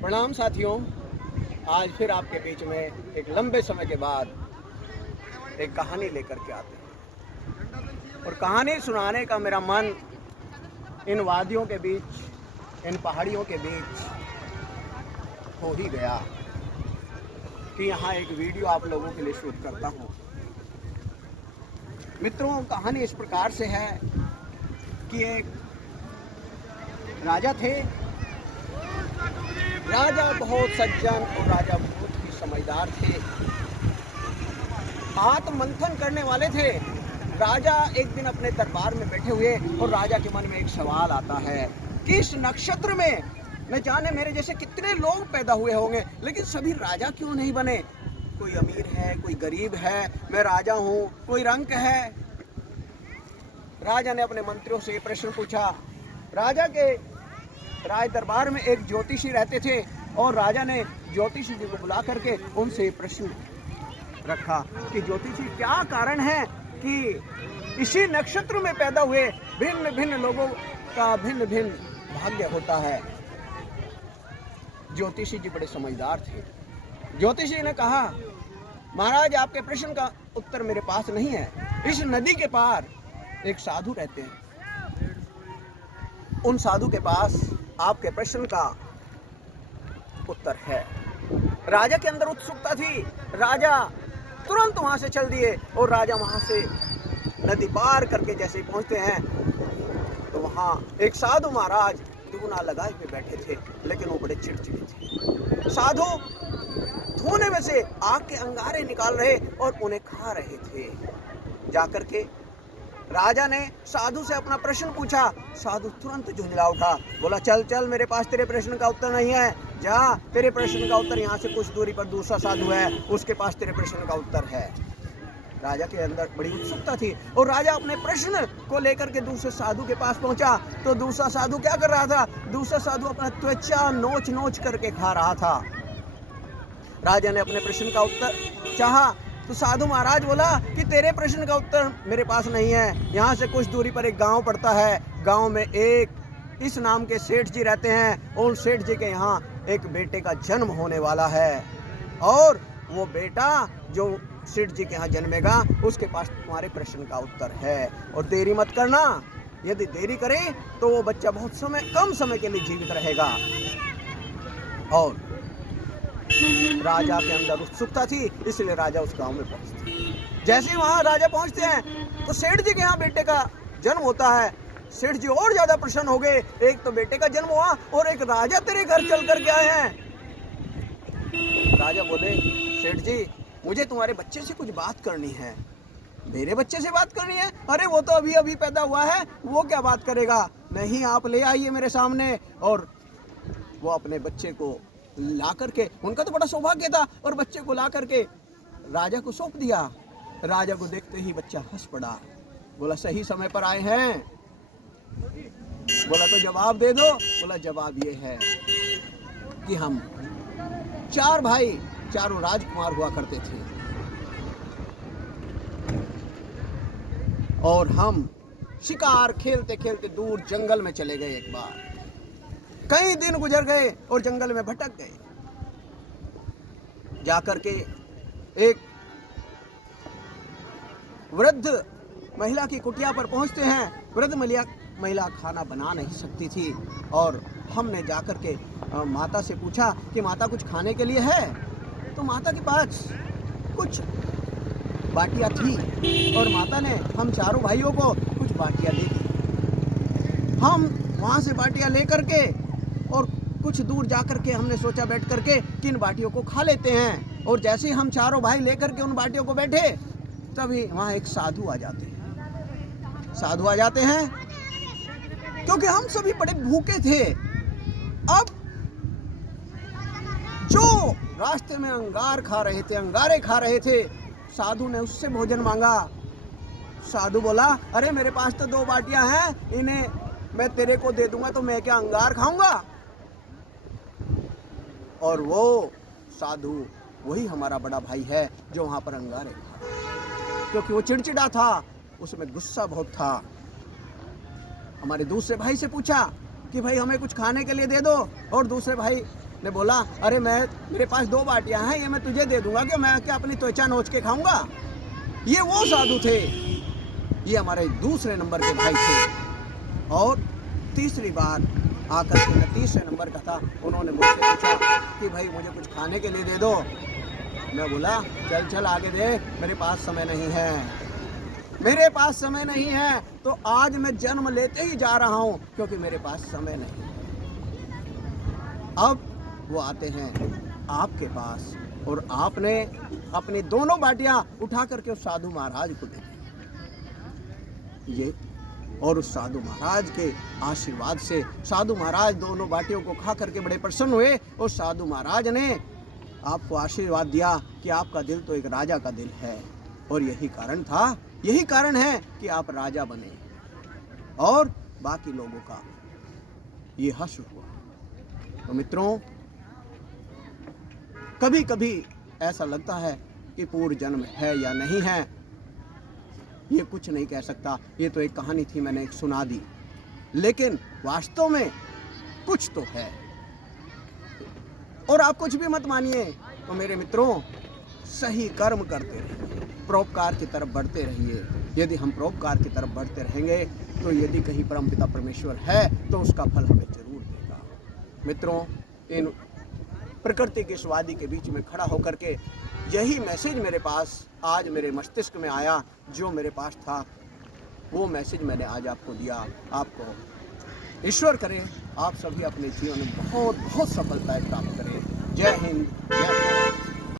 प्रणाम साथियों। आज फिर आपके बीच में एक लंबे समय के बाद एक कहानी लेकर के आते हैं और कहानी सुनाने का मेरा मन इन वादियों के बीच, इन पहाड़ियों के बीच हो ही गया कि यहाँ एक वीडियो आप लोगों के लिए शूट करता हूँ। मित्रों, कहानी इस प्रकार से है कि एक राजा थे। राजा बहुत सज्जन और राजा बहुत ही समझदार थे, आत्म मंथन करने वाले थे। राजा एक दिन अपने दरबार में बैठे हुए और राजा के मन में एक सवाल आता है कि इस नक्षत्र में न जाने मेरे जैसे कितने लोग पैदा हुए होंगे, लेकिन सभी राजा क्यों नहीं बने? कोई अमीर है, कोई गरीब है, मैं राजा हूँ, कोई रंक है। राजा ने अपने मंत्रियों से ये प्रश्न पूछा। राजा के राज दरबार में एक ज्योतिषी रहते थे और राजा ने ज्योतिषी जी को बुला करके उनसे प्रश्न रखा कि ज्योतिषी, क्या कारण है कि इसी नक्षत्र में पैदा हुए भिन्न भिन्न लोगों का भिन्न भिन्न भाग्य होता है? ज्योतिषी जी बड़े समझदार थे। ज्योतिषी ने कहा, महाराज, आपके प्रश्न का उत्तर मेरे पास नहीं है। इस नदी के पार एक साधु रहते हैं, उन साधु के पास आपके प्रश्न का उत्तर है। राजा के अंदर उत्सुकता थी। राजा तुरंत वहां से चल दिए और राजा वहां से नदी पार करके जैसे ही पहुंचते हैं तो वहां एक साधु महाराज धूना लगाए हुए बैठे थे, लेकिन वो बड़े चिड़चिड़े थे। साधु धूने में से आग के अंगारे निकाल रहे और उन्हें खा रहे थे। जाकर के राजा ने साधु से अपना प्रश्न पूछा। साधु तुरंत झुंझला उठा, बोला, चल चल, मेरे पास तेरे प्रश्न का उत्तर नहीं है। जा, तेरे प्रश्न का उत्तर यहाँ से कुछ दूरी पर दूसरा साधु है, उसके पास तेरे प्रश्न का उत्तर है। राजा के अंदर बड़ी उत्सुकता थी और राजा अपने प्रश्न को लेकर के दूसरे साधु के पास पहुंचा तो दूसरा साधु क्या कर रहा था? दूसरा साधु अपना त्वचा नोच नोच करके खा रहा था। राजा ने अपने प्रश्न का उत्तर चाहा तो साधु महाराज बोला कि तेरे प्रश्न का उत्तर मेरे पास नहीं है। यहाँ से कुछ दूरी पर एक गांव पड़ता है। गांव में एक इस नाम के सेठ जी रहते हैं और सेठ जी के यहाँ एक बेटे का जन्म होने वाला है और वो बेटा जो सेठ जी के यहाँ जन्मेगा उसके पास तुम्हारे प्रश्न का उत्तर है और देरी मत करना। यदि देरी करे तो वो बच्चा बहुत कम समय के लिए जीवित रहेगा। और राजा के अंदर उत्सुकता थी, इसलिए राजा उस गांव में पहुंचते। जैसे ही वहां राजा पहुंचते हैं तो सेठ जी के यहाँ बेटे का जन्म होता है। सेठ जी और ज्यादा प्रसन्न हो गए। एक तो बेटे का जन्म हुआ और एक राजा तेरे घर चल करके आए हैं। राजा बोले, सेठ जी, मुझे तुम्हारे बच्चे से कुछ बात करनी है। मेरे बच्चे से बात करनी है? अरे वो तो अभी अभी पैदा हुआ है, वो क्या बात करेगा? नहीं, आप ले आइए मेरे सामने। और वो अपने बच्चे को ला करके, उनका तो बड़ा सौभाग्य था, और बच्चे को ला करके राजा को सौंप दिया। राजा को देखते ही बच्चा हंस पड़ा। बोला, सही समय पर आए हैं। बोला, तो जवाब दे दो। बोला, जवाब ये है कि हम 4 भाई, चारों राजकुमार हुआ करते थे और हम शिकार खेलते खेलते दूर जंगल में चले गए। एक बार कई दिन गुजर गए और जंगल में भटक गए। जाकर के एक वृद्ध महिला की कुटिया पर पहुंचते हैं। वृद्ध महिला खाना बना नहीं सकती थी और हमने जाकर के माता से पूछा कि माता कुछ खाने के लिए है? तो माता के पास कुछ बाटियां थी और माता ने हम चारों भाइयों को कुछ बाटियां दे दी। हम वहां से बाटियां लेकर के और कुछ दूर जाकर के हमने सोचा बैठ करके कि इन बाटियों को खा लेते हैं। और जैसे ही हम चारों भाई लेकर के उन बाटियों को बैठे तभी वहां एक साधु आ जाते हैं। साधु आ जाते हैं क्योंकि हम सभी बड़े भूखे थे। अब जो रास्ते में अंगारे खा रहे थे, साधु ने उससे भोजन मांगा। साधु बोला, अरे मेरे पास तो 2 बाटियां हैं, इन्हें मैं तेरे को दे दूंगा तो मैं क्या अंगार खाऊंगा? और वो साधु वही हमारा बड़ा भाई है जो वहां पर अंगारे खा, क्योंकि वो चिड़चिड़ा था, उसमें गुस्सा बहुत था। हमारे दूसरे भाई से पूछा कि भाई हमें कुछ खाने के लिए दे दो, और दूसरे भाई ने बोला, अरे मेरे पास 2 बाटियां हैं, ये मैं तुझे दे दूंगा, कि मैं क्या अपनी त्वचा नोच के खाऊंगा। ये वो साधु थे, ये हमारे दूसरे नंबर के भाई थे। और तीसरी बार आकर के मैं तीसरे नंबर का था, उन्होंने मुझसे पूछा कि भाई मुझे कुछ खाने के लिए दे दो। मैं बोला, चल चल आगे दे, मेरे पास समय नहीं है, मेरे पास समय नहीं है। तो आज मैं जन्म लेते ही जा रहा हूं, क्योंकि मेरे पास समय नहीं है। अब वो आते हैं आपके पास, और आपने अपनी दोनों बाटियां उठा करके उस साधु महाराज को दे दी। ये और उस साधु महाराज के आशीर्वाद से साधु महाराज दोनों बाटियों को खा करके बड़े प्रसन्न हुए। और साधु महाराज ने आपको आशीर्वाद दिया कि आपका दिल तो एक राजा का दिल है, और यही कारण था, यही कारण है कि आप राजा बने और बाकी लोगों का ये हर्ष हुआ। तो मित्रों, कभी कभी ऐसा लगता है कि पूर्व जन्म है या नहीं है, ये कुछ नहीं कह सकता, ये तो एक कहानी थी, मैंने एक सुना दी। लेकिन वास्तव में कुछ तो है। और आप कुछ भी मत मानिए, तो मेरे मित्रों, सही कर्म करते रहिए, परोपकार की तरफ बढ़ते रहिए। यदि हम परोपकार की तरफ बढ़ते रहेंगे, तो यदि कहीं परमपिता परमेश्वर है, तो उसका फल हमें जरूर देगा। मित्रों, इन प्रकृति की स्वादी के बीच में खड़ा होकर के यही मैसेज मेरे पास आज मेरे मस्तिष्क में आया, जो मेरे पास था वो मैसेज मैंने आज आपको दिया। आपको ईश्वर करे आप सभी अपने जीवन में बहुत बहुत सफलताएं प्राप्त करें। जय हिंद, जय भारत।